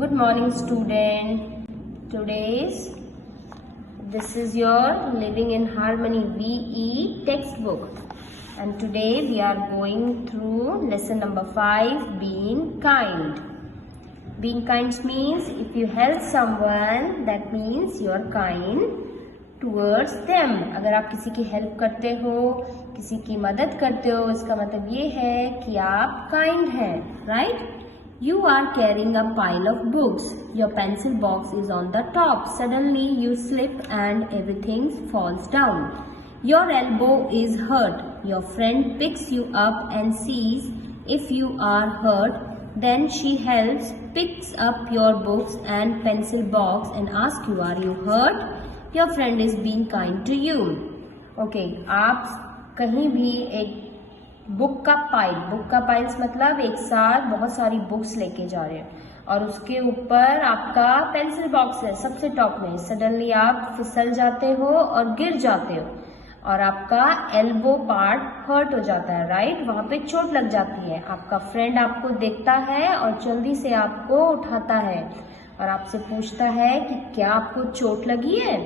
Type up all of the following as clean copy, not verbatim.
Good morning, student. This is your Living in Harmony VE textbook, and today we are going through lesson number 5, being kind. Being kind means if you help someone, that means you are kind towards them. अगर आप किसी की help करते हो, किसी की मदद करते हो, इसका मतलब ये है कि आप kind हैं, right? You are carrying a pile of books. Your pencil box is on the top. Suddenly you slip and everything falls down. Your elbow is hurt. Your friend picks you up and sees if you are hurt. Then she helps, picks up your books and pencil box and asks you, are you hurt? Your friend is being kind to you. Okay, आप कहीं भी एक book का piles मतलब एक साथ बहुत सारी बुक्स लेके जा रहे हैं और उसके ऊपर आपका पेंसिल बॉक्स है सबसे टॉप में. सडनली आप फिसल जाते हो और गिर जाते हो और आपका एल्बो पार्ट हर्ट हो जाता है, राइट? वहां पे चोट लग जाती है. आपका फ्रेंड आपको देखता है और जल्दी से आपको उठाता है और आपसे पूछता है कि क्या आपको चोट लगी है.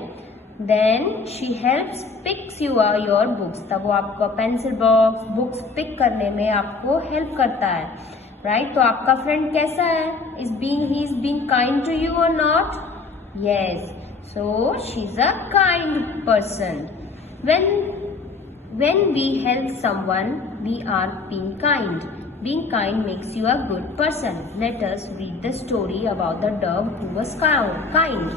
Then she helps picks you your books. तब वो आपका पेंसिल बॉक्स बुक्स पिक करने में आपको हेल्प करता है, राइट? तो आपका फ्रेंड कैसा है? he is being kind to you or not? Yes. So she's a kind person. When we help someone, we are being kind. Being kind makes you a good person. Let us read the story about the dog who was kind.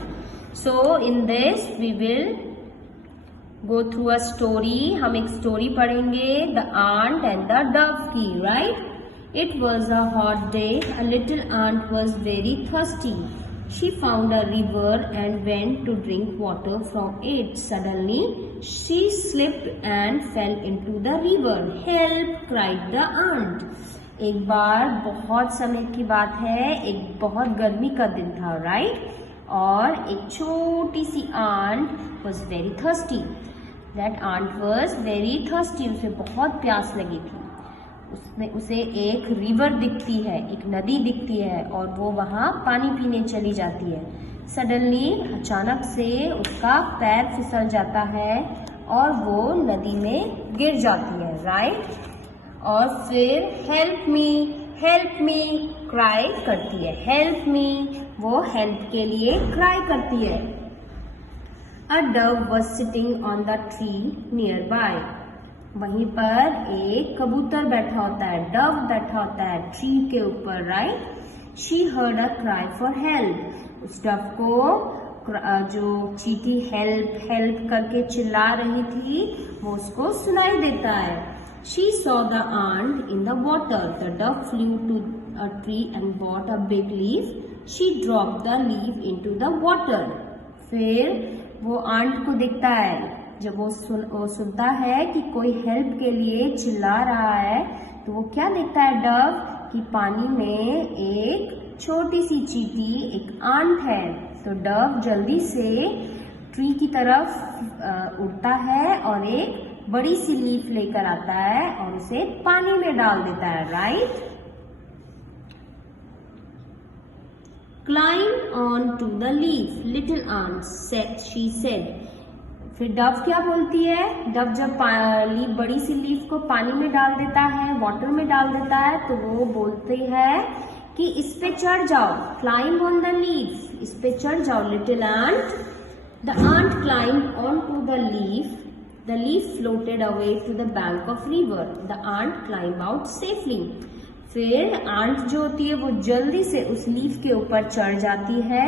So in this we will go through a story. हम एक story पढ़ेंगे, the ant and the dove की, right? It was a hot day. A little ant was very thirsty. She found a river and went to drink water from it. Suddenly she slipped and fell into the river. Help! cried the ant. एक बार बहुत समय की बात है, एक बहुत गर्मी का दिन था, right? और एक छोटी सी ant was very thirsty. That ant was very thirsty. उसे बहुत प्यास लगी थी. उसे एक रिवर दिखती है, एक नदी दिखती है और वो वहाँ पानी पीने चली जाती है. सडनली अचानक से उसका पैर फिसल जाता है और वो नदी में गिर जाती है, राइट? और फिर हेल्प मी क्राई करती है. हेल्प मी, वो हेल्प के लिए क्राई करती है. A dove was sitting on the tree near by. वहीं पर एक कबूतर बैठा होता है, डव बैठा होता है ट्री के ऊपर, right? She heard a cry for help. उस डव को जो चींटी हेल्प करके चिल्ला रही थी वो उसको सुनाई देता है. She saw the ant in the water. The dove flew to a tree and bought a big leaf. She dropped the leaf into the water. फिर वो आंट को देखता है. जब वो सुनता है कि कोई हेल्प के लिए चिल्ला रहा है तो वो क्या देखता है डव कि पानी में एक छोटी सी चींटी, एक आंट है. तो डव जल्दी से ट्री की तरफ उड़ता है और एक बड़ी सी लीफ लेकर आता है और उसे पानी में डाल देता है, right? Climb on to the leaf, little ant she said. फिर डव क्या बोलती है? डव जब बड़ी सी लीफ को पानी में डाल देता है, वाटर में डाल देता है, तो वो बोलती है कि इस पे चढ़ जाओ. Climb on the leaf, इस पे चढ़ जाओ little ant. The ant climbed onto the leaf. The leaf floated away to the bank of river. The ant climbed out safely. फिर आंट जो होती है वो जल्दी से उस लीफ के ऊपर चढ़ जाती है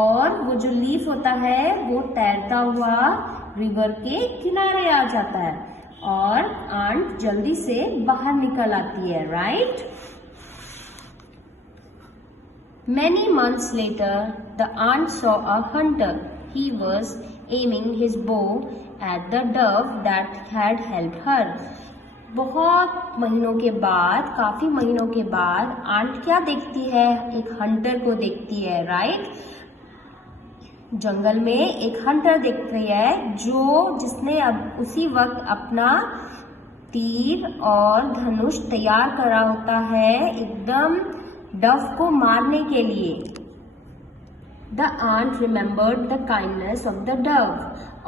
और वो जो लीफ होता है वो तैरता हुआ रिवर के किनारे आ जाता है और आंट जल्दी से बाहर निकल आती है, right? Many months later, the ant saw a hunter. He was aiming his bow at the dove that had helped her. बहुत महीनों के बाद, काफी महीनों के बाद आंट क्या देखती है? एक हंटर को देखती है, राइट? जंगल में एक हंटर देखती है जिसने अब उसी वक्त अपना तीर और धनुष तैयार करा होता है एकदम डव को मारने के लिए. The ant remembered the kindness of the dove.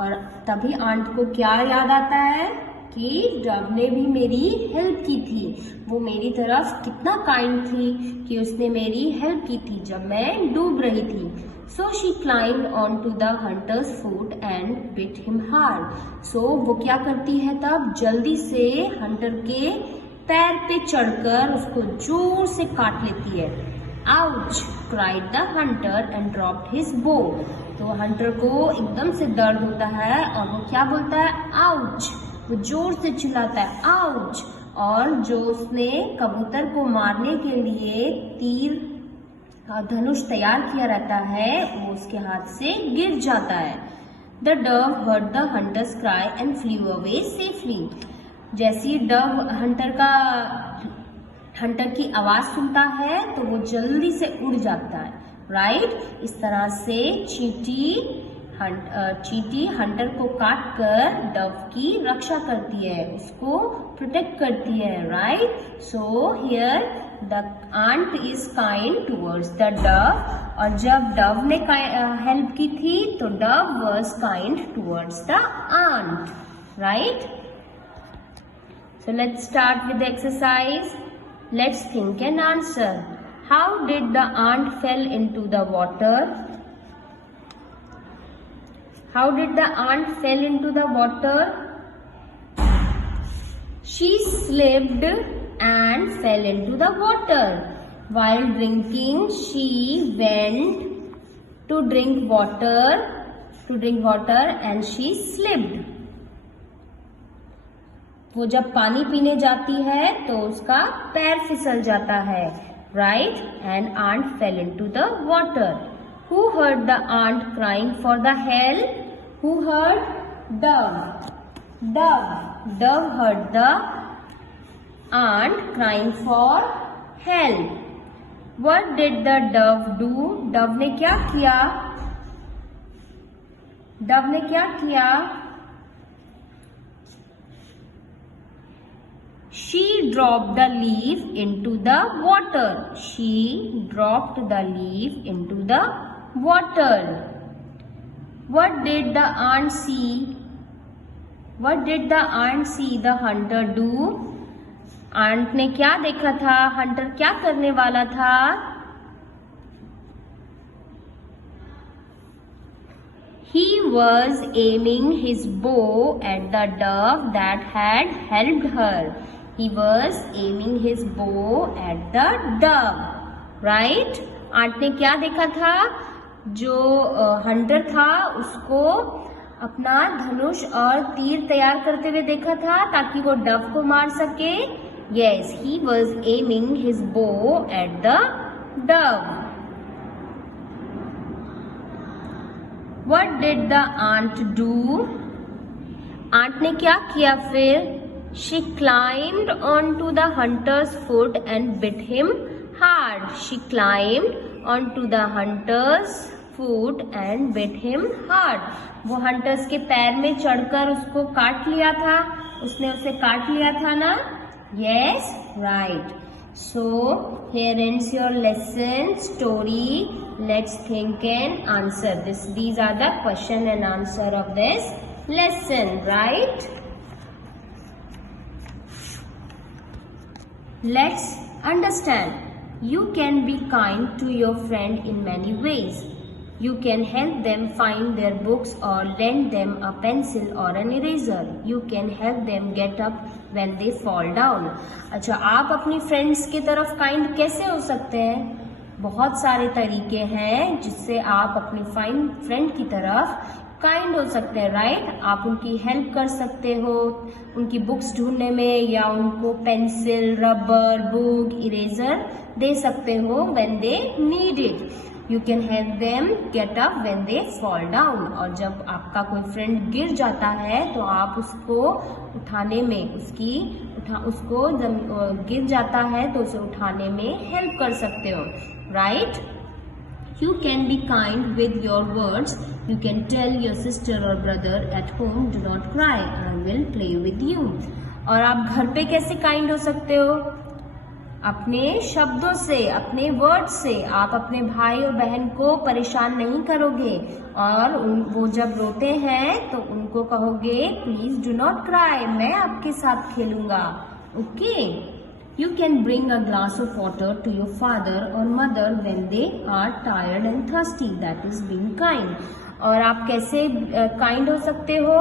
और तभी आंट को क्या याद आता है कि डव ने भी मेरी हेल्प की थी. वो मेरी तरफ कितना काइंड थी कि उसने मेरी हेल्प की थी जब मैं डूब रही थी. So she climbed onto the hunter's foot and bit him hard. So वो क्या करती है तब जल्दी से हंटर के पैर पे चढ़कर उसको जोर से काट लेती है. Ouch! cried the hunter and dropped his bow. तो हंटर को एकदम से दर्द होता है और वो क्या बोलता है ouch. वो जोर से चिल्लाता है ouch. और जो उसने कबूतर को मारने के लिए तीर धनुष तैयार किया रहता है वो उसके हाथ से गिर जाता है. The Dove heard the hunters cry and flu away safely. जैसी डव हंटर की आवाज सुनता है तो वो जल्दी से उड़ जाता है. राइट. इस तरह से चींटी हंटर को काट कर डव की रक्षा करती है, उसको प्रोटेक्ट करती है. Right. So here the ant is kind towards the dove. और जब डव ने हेल्प की थी तो dove was kind towards the ant. Right. So let's start with the exercise. Let's think and answer. How did the ant fell into the water? How did the ant fell into the water? She slipped and fell into the water. While drinking, she went to drink water and she slipped. वो जब पानी पीने जाती है तो उसका पैर फिसल जाता है. Right. And ant fell into the water. Who heard the ant crying for the help? Who heard? Dove. Dove heard the ant crying for help. What did the dove do? Dove ने क्या किया? She dropped the leaf into the water. She dropped the leaf into the water. What did the ant see? What did the ant see the hunter do? Ant ने क्या देखा था? Hunter क्या करने वाला था? He was aiming his bow at the dove that had helped her. He was aiming his bow at the dove. Right? Ant ने क्या देखा था? जो हंटर था उसको अपना धनुष और तीर तैयार करते हुए देखा था ताकि वो डव को मार सके. Yes, he was aiming his bow at the dove. What did the ant do? Ant ने क्या किया फिर? She climbed onto the hunter's foot and bit him hard. She climbed onto the hunter's foot and bit him hard. वो hunters के पैर में चढ़कर उसको काट लिया था. उसने उसे काट लिया था ना? Yes, right. So here ends your lesson story. Let's think and answer this. These are the question and answer of this lesson, right? Let's understand. You can be kind to your friend in many ways. You can help them find their books or lend them a pencil or an eraser. You can help them get up when they fall down. अच्छा, आप अपनी friends की तरफ kind कैसे हो सकते हैं? बहुत सारे तरीके हैं जिससे आप अपनी फ्रेंड की तरफ काइंड हो सकते हैं. राइट. आप उनकी हेल्प कर सकते हो उनकी बुक्स ढूंढने में या उनको पेंसिल, रबर, बुक, इरेजर दे सकते हो when they need it. You can help them get up when they fall down. और जब आपका कोई फ्रेंड गिर जाता है तो आप उसको उठाने में उसको जब गिर जाता है तो उसे उठाने में हेल्प कर सकते हो. Right. You can be kind with your words. You can tell your sister or brother at home, do not cry, I will play with you. और आप घर पे कैसे काइंड हो सकते हो? अपने शब्दों से, अपने वर्ड से आप अपने भाई और बहन को परेशान नहीं करोगे। और वो जब रोते हैं तो उनको कहोगे प्लीज डू नॉट क्राई, मैं आपके साथ खेलूंगा। Okay, you can bring a glass of water to your father और mother when they are tired and thirsty, that is being kind. और आप कैसे काइंड हो सकते हो?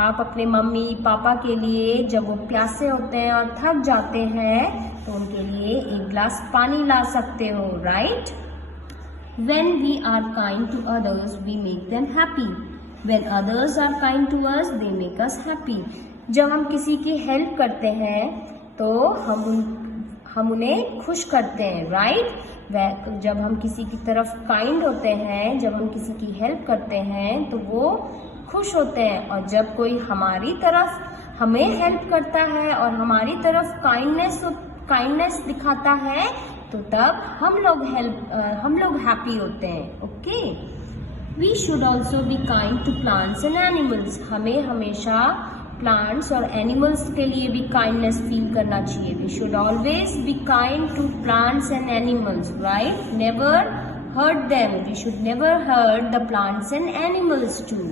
आप अपने मम्मी पापा के लिए जब वो प्यासे होते हैं और थक जाते हैं तो उनके लिए एक गिलास पानी ला सकते हो, right? When we are kind to others, we make them happy. When others are kind to us, they make us happy. जब हम किसी की हेल्प करते हैं तो हम उन्हें खुश करते हैं, राइट? जब हम किसी की तरफ काइंड होते हैं, जब हम किसी की हेल्प करते हैं तो वो खुश होते हैं। और जब कोई हमारी तरफ हमें हेल्प करता है और हमारी तरफ काइंडनेस दिखाता है तो तब हम लोग हैप्पी होते हैं। Okay, we should also be kind to plants and animals. हमें हमेशा प्लांट्स और एनिमल्स के लिए भी काइंडनेस फील करना चाहिए। We should always be kind to plants and animals, right? Never hurt them. We should never hurt the plants and animals too.